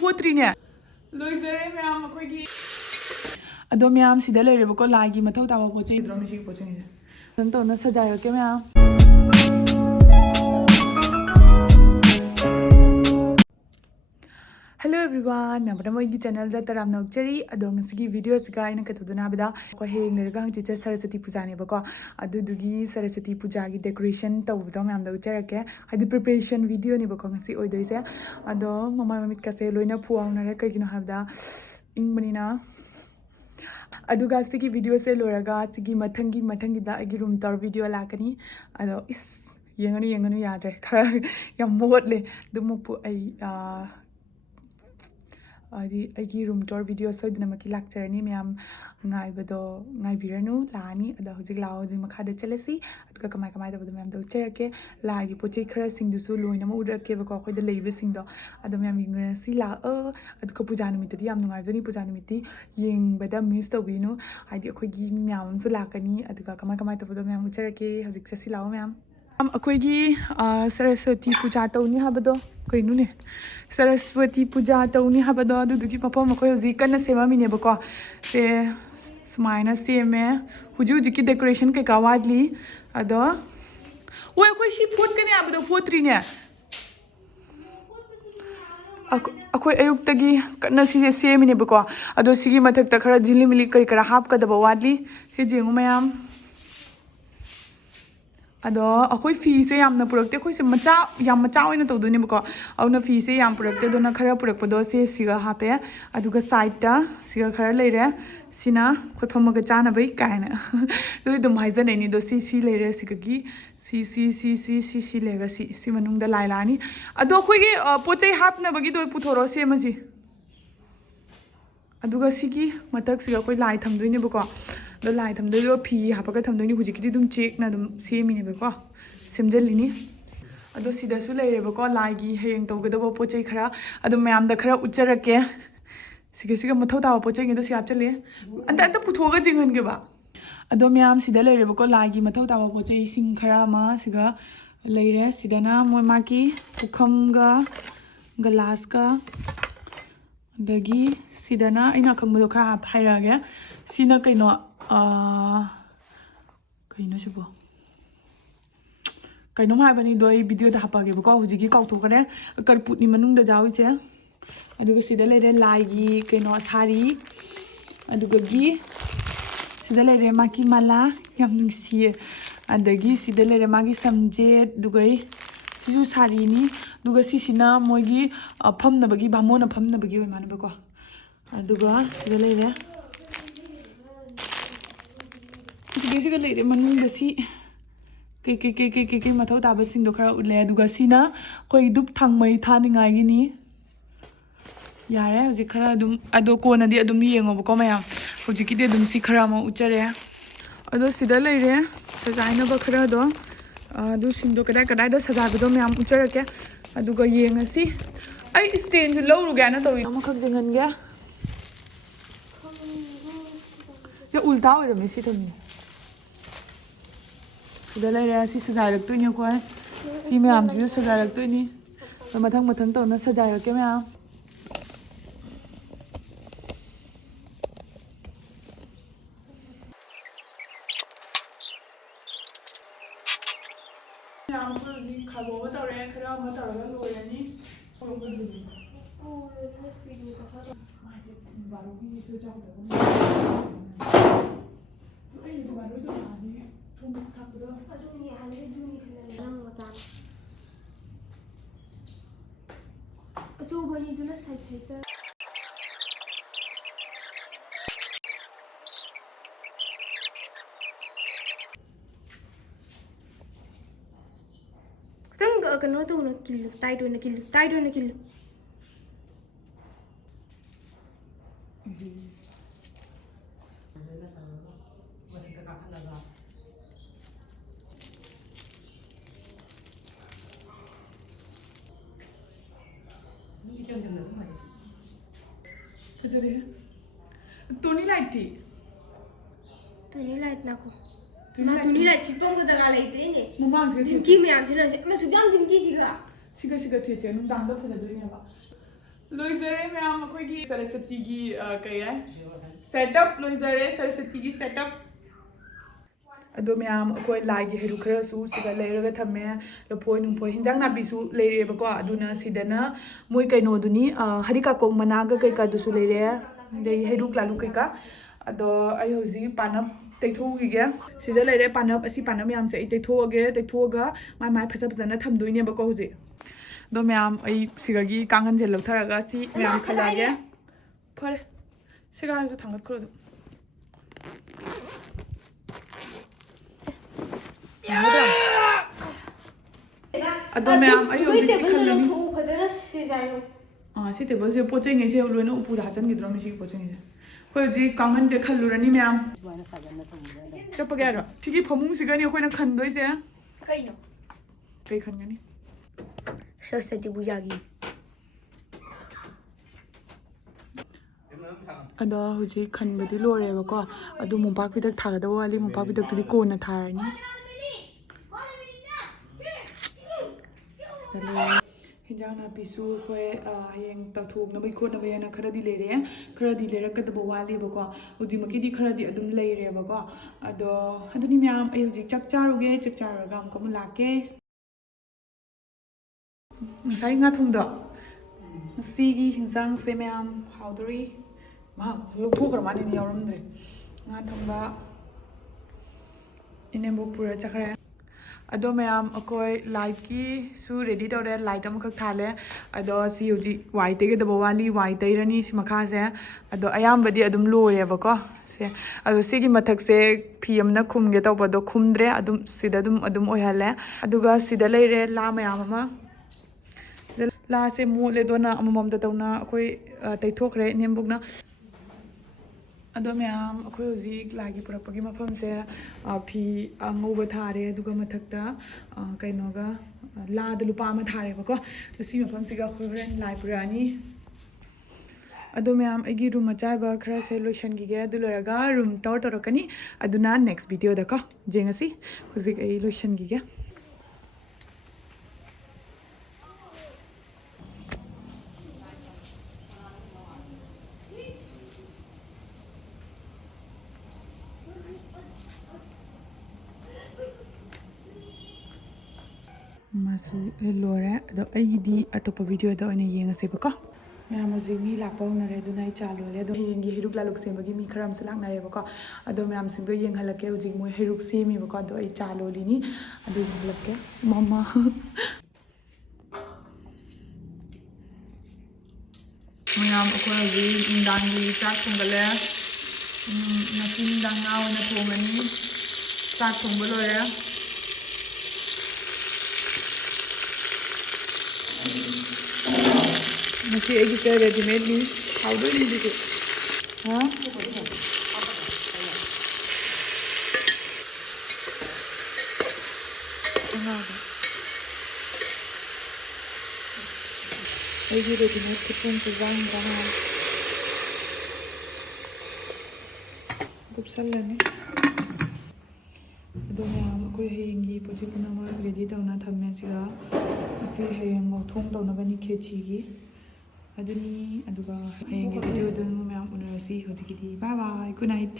ꯐꯣꯠꯇ꯭ꯔꯤꯅꯦ ꯂꯣꯏꯖꯔꯦ ꯃꯌꯥꯝ ꯑꯩꯈꯣꯏꯒꯤ ꯑꯗꯣ ꯃꯌꯥꯝ ꯁꯤꯗ ꯂꯩꯔꯦꯕꯀꯣ ꯂꯥꯏꯒꯤ ꯃꯊꯧ ꯇꯥꯕ ꯄꯣꯠ ꯆꯩ ꯗ꯭ꯔꯣ ꯃꯤꯁꯤꯒꯤ ꯄꯣꯠ ꯆꯩꯁꯦ ꯑꯗꯨꯝ ꯇꯧꯅ ꯁꯖꯥꯏꯔꯛꯀꯦ ꯃꯌꯥꯝ Hello everyone, nabada moigi channel da taram nokchari adong sigi videos ga ina katuduna bada ko heng nerga hang chiche Saraswati puja ne bako adudugi Saraswati puja gi decoration tawdo myam da ucharake hadi preparation video ne bako ngasi oidoise ado mama mamit ka se loina phuang na kai gino habda ingmanina aduga sigi video se loraga sigi mathangi da agi room tar video lakani ado is yenganu yadre khara yam motle dumupu ai ꯑꯩꯒꯤ room ꯇꯣꯔ video ꯁꯣꯏꯗꯅꯃꯛꯀꯤ ꯂꯥꯛꯆꯔꯅꯤ ꯃꯌꯥꯝ ꯉꯥꯏꯕꯗꯣ ꯉꯥꯏꯕꯤꯔꯅꯨ ꯂꯥꯛꯑꯅꯤ ꯑꯗꯣ ꯍꯧꯖꯤꯛ ꯂꯥꯛꯑꯣ ꯍꯧꯖꯤꯛ ꯃꯈꯥꯗ ꯆꯠꯂꯁꯤ ꯑꯗꯨꯒ ꯀꯃꯥꯏ ꯇꯧꯕꯗꯣ ꯃꯌꯥꯝꯗꯣ ꯎꯠꯆꯔꯛꯀꯦ ꯂꯥꯏꯒꯤ ꯄꯣꯠ ꯆꯩ ꯈꯔꯁꯤꯡꯗꯨꯁꯨ ꯂꯣꯏꯅꯃꯛ ꯎꯠꯂꯛꯀꯦꯕꯀꯣ ꯑꯩꯈꯣꯏꯗ ꯂꯩꯕꯁꯤꯡꯗꯣ ꯑꯗꯣ ꯃꯌꯥꯝ ꯌꯦꯡꯅꯔꯁꯤ ꯂꯥꯛꯑꯣ ꯑꯗꯨꯒ ꯄꯨꯖꯥ ꯅꯨꯃꯤꯠꯇꯗꯤ ꯌꯥꯝ ꯅꯨꯡꯉꯥꯏꯕꯅꯤ ꯄꯨꯖꯥ ꯅꯨꯃꯤꯠꯇꯤ ꯌꯦꯡꯕꯗ ꯃꯤꯁ ꯇꯧꯕꯤꯅꯨ ꯍꯥꯏꯗꯤ ꯑꯩꯈꯣꯏꯒꯤ ꯃꯤ ꯃꯌꯥꯝ ꯑꯃꯁꯨ ꯂꯥꯛꯀꯅꯤ ꯑꯗꯨꯒ ꯀꯃꯥꯏ ꯇꯧꯕꯗꯣ ꯃꯌꯥꯝ ꯎꯠꯆꯔꯛꯀꯦ ꯍꯧꯖꯤꯛ ꯆꯠꯁꯤ ꯂꯥꯛꯑꯣ ꯃꯌꯥꯝ ꯑꯩꯈꯣꯏꯒꯤ ꯁꯔꯁꯋꯇꯤ ꯄꯨꯖꯥ ꯇꯧꯅꯤ ꯍꯥꯏꯕꯗꯣ ꯀꯩꯅꯣꯅꯦ ꯁꯔꯁꯋꯇꯤ ꯄꯨꯖꯥ ꯇꯧꯅꯤ ꯍꯥꯏꯕꯗꯣ ꯑꯗꯨꯗꯨꯒꯤ ꯃꯐꯝ ꯑꯩꯈꯣꯏ ꯍꯧꯖꯤꯛ ꯀꯟꯅ ꯁꯦꯝꯃꯝꯃꯤꯅꯦꯕꯀꯣ ꯁꯦ ꯁꯨꯃꯥꯏꯅ ꯁꯦꯝꯃꯦ ꯍꯧꯖꯤꯛꯀꯤ ꯗꯦꯀꯣꯔꯦꯁꯟ ꯀꯩꯀꯥ ꯋꯥꯠꯂꯤ ꯑꯗꯣ ꯍꯣꯏ ꯑꯩꯈꯣꯏ ꯁꯤ ꯐꯣꯠꯀꯅꯤ ꯍꯥꯏꯕꯗꯣ ꯐꯣꯠꯇ꯭ꯔꯤꯅꯦ ꯑꯩꯈꯣꯏ ꯑꯌꯨꯛꯇꯒꯤ ꯀꯟꯅ ꯁꯤꯁꯦ ꯁꯦꯝꯃꯤꯅꯦꯕꯀꯣ ꯑꯗꯣ ꯁꯤꯒꯤ ꯃꯊꯛꯇ ꯈꯔ ꯖꯤꯂꯤꯃꯤꯂꯤ ꯀꯔꯤ ꯀꯔꯥ ꯍꯥꯞꯀꯗꯕ ꯋꯥꯠꯂꯤ ꯁꯤ ꯌꯦꯡꯉꯨ ꯃꯌꯥꯝ ꯑꯗꯣ ꯑꯩꯈꯣꯏ ꯐꯤꯁꯦ ꯌꯥꯝꯅ ꯄꯨꯔꯛꯇꯦ ꯑꯩꯈꯣꯏꯁꯦ ꯌꯥꯝ ꯃꯆꯥ ꯑꯣꯏꯅ ꯇꯧꯗꯣꯏꯅꯦꯕꯀꯣ ꯑꯗꯨꯅ ꯐꯤꯁꯦ ꯌꯥꯝ ꯄꯨꯔꯛꯇꯦ ꯑꯗꯨꯅ ꯈꯔ ꯄꯨꯔꯛꯄꯗꯣ ꯁꯤꯒ ꯍꯥꯞꯄꯦ ꯑꯗꯨꯒ ꯁꯥꯏꯗꯇ ꯁꯤꯒ ꯈꯔ ꯂꯩꯔꯦ ꯁꯤꯅ ꯑꯩꯈꯣꯏ ꯐꯝꯃꯒ ꯆꯥꯅꯕꯩ ꯀꯥꯏꯅ ꯑꯗꯨꯗꯤ ꯑꯗꯨꯝ ꯍꯥꯏꯖꯅꯩꯅꯤ ꯑꯗꯣ ꯁꯤ ꯂꯩꯔꯦ ꯁꯤꯒꯤ ꯁꯤ ꯂꯩꯔꯒ ꯁꯤ ꯃꯅꯨꯡꯗ ꯂꯥꯏ ꯂꯥꯛꯑꯅꯤ ꯑꯗꯣ ꯑꯩꯈꯣꯏꯒꯤ ꯄꯣꯠ ꯆꯩ ꯍꯥꯞꯅꯕꯒꯤꯗꯣ ꯄꯨꯊꯣꯔꯛꯑꯣ ꯁꯦꯝꯃꯁꯤ ꯑꯗꯨꯒ ꯁꯤꯒꯤ ꯃꯊꯛꯁꯤꯒ ꯑꯩꯈꯣꯏ ꯂꯥꯏ ꯊꯝꯗꯣꯏꯅꯦꯕꯀꯣ ꯑꯗꯣ ꯂꯥꯏ ꯊꯝꯗꯣꯏꯗꯣ ꯐꯤ ꯍꯥꯞꯄꯒ ꯊꯝꯗꯣꯏꯅꯤ ꯍꯧꯖꯤꯛꯀꯤꯗꯤ ꯑꯗꯨꯝ ꯆꯦꯛꯅ ꯑꯗꯨꯝ ꯁꯦꯝꯃꯤꯅꯦꯕꯀꯣ ꯁꯦꯝꯖꯤꯜꯂꯤꯅꯤ ꯑꯗꯣ ꯁꯤꯗꯁꯨ ꯂꯩꯔꯦꯕꯀꯣ ꯂꯥꯏꯒꯤ ꯍꯌꯦꯡ ꯇꯧꯒꯗꯕ ꯄꯣꯠ ꯆꯩ ꯈꯔ ꯑꯗꯨꯝ ꯃꯌꯥꯝꯗ ꯈꯔ ꯎꯠꯆꯔꯛꯀꯦ ꯁꯤꯒ ꯃꯊꯧ ꯇꯥꯕ ꯄꯣꯠ ꯆꯩꯉꯩꯗꯣ ꯁꯤ ꯍꯥꯞꯆꯜꯂꯦ ꯑꯝꯇ ꯄꯨꯊꯣꯛꯑꯒ ꯆꯤꯡꯍꯟꯒꯦꯕ ꯑꯗꯣ ꯃꯌꯥꯝ ꯁꯤꯗ ꯂꯩꯔꯦꯕꯀꯣ ꯂꯥꯏꯒꯤ ꯃꯊꯧ ꯇꯥꯕ ꯄꯣꯠ ꯆꯩꯁꯤꯡ ꯈꯔ ꯑꯃ ꯁꯤꯒ ꯂꯩꯔꯦ ꯁꯤꯗꯅ ꯃꯥꯒꯤ ꯄꯨꯈꯝꯒ ꯒꯂꯥꯁꯀ ꯑꯗꯒꯤ ꯁꯤꯗꯅ ꯑꯩꯅ ꯑꯈꯪꯕꯗꯣ ꯈꯔ ꯍꯥꯏꯔꯛꯑꯒꯦ ꯁꯤꯅ ꯀꯩꯅꯣ ꯁꯤꯕꯣ ꯀꯩꯅꯣꯝ ꯍꯥꯏꯕꯅꯤꯗꯣ ꯑꯩ ꯚꯤꯗꯤꯑꯣꯗ ꯍꯥꯞꯄꯛꯑꯒꯦꯕꯀꯣ ꯍꯧꯖꯤꯛꯀꯤ ꯀꯥꯎꯊꯣꯛꯈ꯭ꯔꯦ ꯀꯔꯄꯨꯠꯅꯤ ꯃꯅꯨꯡꯗ ꯌꯥꯎꯔꯤꯁꯦ ꯑꯗꯨꯒ ꯁꯤꯗ ꯂꯩꯔꯦ ꯂꯥꯏꯒꯤ ꯀꯩꯅꯣ ꯁꯥꯔꯤ ꯑꯗꯨꯒꯤ ꯁꯤꯗ ꯂꯩꯔꯦ ꯃꯥꯒꯤ ꯃꯥꯂꯥ ꯌꯥꯝ ꯅꯨꯡꯁꯤꯌꯦ ꯑꯗꯒꯤ ꯁꯤꯗ ꯂꯩꯔꯦ ꯃꯥꯒꯤ ꯁꯝꯖꯦꯠ ꯑꯗꯨꯒ ꯁꯤꯁꯨ ꯁꯥꯔꯤꯅꯤ ꯑꯗꯨꯒ ꯁꯤꯁꯤꯅ ꯃꯣꯏꯒꯤ ꯐꯝꯅꯕꯒꯤ ꯕꯥꯃꯣꯟꯅ ꯐꯝꯅꯕꯒꯤ ꯑꯣꯏ ꯃꯥꯟꯅꯕꯀꯣ ꯑꯗꯨꯒ ꯁꯤꯗ ꯂꯩꯔꯦ ꯁꯤꯒ ꯂꯩꯔꯦ ꯃꯅꯨꯡꯗ ꯁꯤ ꯀꯩ ꯃꯊꯧ ꯇꯥꯕꯁꯤꯡꯗꯣ ꯈꯔ ꯎꯠꯂꯦ ꯑꯗꯨꯒ ꯁꯤꯅ ꯑꯩꯈꯣꯏ ꯙꯨꯞ ꯊꯥꯡꯃꯩ ꯊꯥꯅꯤꯡꯉꯥꯏꯒꯤꯅꯤ ꯌꯥꯔꯦ ꯍꯧꯖꯤꯛ ꯈꯔ ꯑꯗꯨꯝ ꯑꯗꯣ ꯀꯣꯟꯅꯗꯤ ꯑꯗꯨꯝ ꯌꯦꯡꯉꯣꯕꯀꯣ ꯃꯌꯥꯝ ꯍꯧꯖꯤꯛꯀꯤꯗꯤ ꯑꯗꯨꯝ ꯁꯤ ꯈꯔ ꯑꯃ ꯎꯠꯆꯔꯦ ꯑꯗꯣ ꯁꯤꯗ ꯂꯩꯔꯦ ꯁꯖꯥꯏꯅꯕ ꯈꯔꯗꯣ ꯑꯗꯨꯁꯤꯡꯗꯣ ꯀꯗꯥꯏꯗ ꯁꯖꯥꯕꯗꯣ ꯃꯌꯥꯝ ꯎꯠꯆꯔꯛꯀꯦ ꯑꯗꯨꯒ ꯌꯦꯡꯉꯁꯤ ꯑꯩ ꯁ꯭ꯇꯦꯟꯁꯨ ꯂꯧꯔꯨꯒꯦꯅ ꯇꯧꯋꯤ ꯑꯃꯈꯛ ꯌꯦꯡꯍꯟꯒꯦ ꯎꯜꯇꯥ ꯑꯣꯏꯔꯝꯃꯦ ꯁꯤ ꯊꯝꯃꯤ ꯁꯤꯗ ꯂꯩꯔꯦ ꯁꯤ ꯁꯖꯥꯏꯔꯛꯇꯣꯏꯅꯤ ꯑꯩꯈꯣꯏ ꯁꯤ ꯃꯌꯥꯝꯁꯤꯁꯨ ꯁꯖꯥꯏꯔꯛꯇꯣꯏꯅꯤ ꯃꯊꯪ ꯇꯧꯅ ꯁꯖꯥꯏꯔꯛꯀꯦ ꯃꯌꯥꯝ ꯈꯥꯏꯗꯣꯛꯑꯒ ꯇꯧꯔꯦ ꯈꯔ ꯑꯃ ꯇꯧꯔꯒ ꯂꯣꯏꯔꯅꯤ ꯑꯆꯧꯕꯅꯤꯗꯨꯅ ꯁꯥꯏꯗ खितंग कनो तौना किल्लु टाइट ओइना किल्लु फजरे टोनी लाइट नाको मा टोनी लाइट फिपम को जगह लेइत्रेने ममांग से झिमकी म्याम सिना से म सुजाम झिमकी सिगा सिगा थेचे नुदांग दा फजदोइनेबा लोइजरे मैम अखोइगी सरस्वती की कई है सेटअप लोइजरे सरस्वती की सेटअप अदो मैम अखोइ लाइगी हेरु खरसु सिगा लेरगा थमे लफोइ नुफोइ हिंजांग नाबीसु लेरेबको अदुना सिदना मोइ कैनो दुनी हरिका कोक मनागा कैका दुसु लेरे दे हेरु लालु कैका अदो आई होजी पानप तैथोगिगे सिदा लेरे पानप असि पानप मैम से तैथोगे तैथोगा माय माय फसा फसना थमदोइनेबको होजे दो मैम आई सिगागी कांगन जे लौथरगा सि मैम खलागे फरे सिगारसु थांगत खरो अदो मैम आई होजी सिखलनी फजना सिजायो सी टेबल से पोचेंगे से लोइना उपुदा हाचनगिद्रो मिसी पोचेंगे खोइ जी कांगन जे खल्लुरनी मैम चपगे आरो सिगी फमुंग सिगनी खोइना खनदोइसे कइनो कई खनगनी सरस्वती पूजा की अदा हुजी खनबदी लोरेबको अदु मुंपाक पिदक थागदव वाली मुंपाक पिदक तुदी कोना थारनी हिंजांग नापीसु खोइ हयेंग तथोगनबई खोनबयना खरदी लेरे खरदी लेरकदब वालीबको उदिमकीदी खरदी अदुम लेरेबको अदो अदुनी म्याम अय हुजी चकचारुगे चकचारगा अमकम लाके ngасai nga thungda sigi hinjang se myam howdori ma lukthu karmani ni yaurumdre nga thungba inembo pura chakre ado ma'am अकोय लाइट की सु रेडी तौरे लाइट अमखक थाले अदो सि हुजी वाइ तेगदब वाली वाइ तैरनी सि मखा से अदो अयामबदी अदुम लोरेबको से अदो सिगी मथक से फी अमना खुमगे तौबदो खुमद्रे अदुम सिदा अदुम ओयहले अदुगा सिदा लेरे ला मैम अमा ला से मोले दोना अममम तौना अखोय तैथोखरे नेमबुकना अदो मैम अखोय हुजी लागी पुरपगी मफम से फी अंगोब थारे अदुगा मथकता कैनोगा लाद लुपा अमा थारेबको सि मफम सिगा खोरेन लाई पुरानी अदो मैम एगी रूम मचाइबा खरा से लोइशनगिगे अदु लोरगा रूम टौर तौरकनी अदुना नेक्स्ट वीडियो दको जेंगसी हुजी ए लोइशनगिगे masu lore ado aigi atopa video da oina yengase bako ma'am हजी मी लाप होनरे दुना चालोले दो हेंगी हेरुक लालुक सेमगी मी खरम से लाकनारे बको अदो मैम सिंदो येंगहलके हजी मोय हेरुक सेमी बको अदो आई चालोलिनी अदो येंगहलके मम्मा मैम अको हजी इंदांगी चाक थोंगले नसी इंदांगा ओना थोंगनी चाक थोंबो लोरे Masih lagi saya ready-made ni. How do you do it? Hah? Lagi ready-made kita pun design dah. Gupsal lah ni. Aduh ma'am कोई हेंगी पोची पुनामा रेडी तौना थम्मे सिगा असि हेंग मौथोंग तौनबनी खेचीगी अदुनी अदुगा हेंगी वीडियो दु मैम उनरसी होजिकिदी बाय बाय गुड नाइट